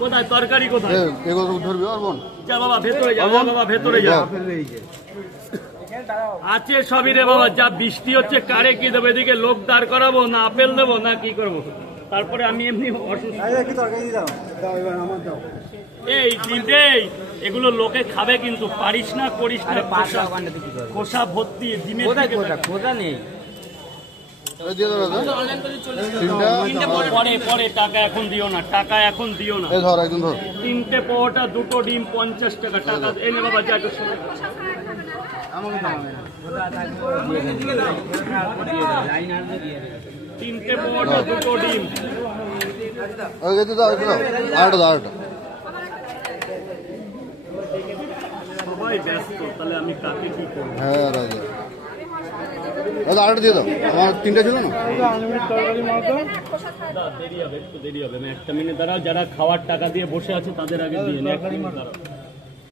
কোথায় তরকারি কোথায়? এগুলো ধরবি আর বোন যা বাবা ভেতরে যা, বাবা ভেতরে যা। আছে সবই রে বাবা, যা বৃষ্টি হচ্ছে কারে কি দেবো? এদিকে লোক দাঁড় করাবো না আপেল দেবো না কি করবো? তারপরে আমি এমনি অসুস্থ। এই ডিমটাই এগুলো লোকে খাবে কিন্তু পারিস না করিস না। খোসা ভর্তি ডিমের খোসা নেই। পরে পরে টাকা এখন দিও না, টাকা এখন দিও না। তিনটে পরোটা দুটো ডিম 50 টাকা। টাকা এনে বাবা যা একটু তিনটে পরোটা দুটো ডিম। সবাই ব্যস্ত, তাহলে আমি কাকে কি করবো? হ্যাঁ রাজা আরেকটা দিয়ে দাও, আমার তিনটা ছিল না। দেরি হবে, একটু দেরি হবে। একটা মিনিট দাঁড়াও, যারা খাওয়ার টাকা দিয়ে বসে আছে তাদের আগে দিয়ে 1 মিনিট দাঁড়াও।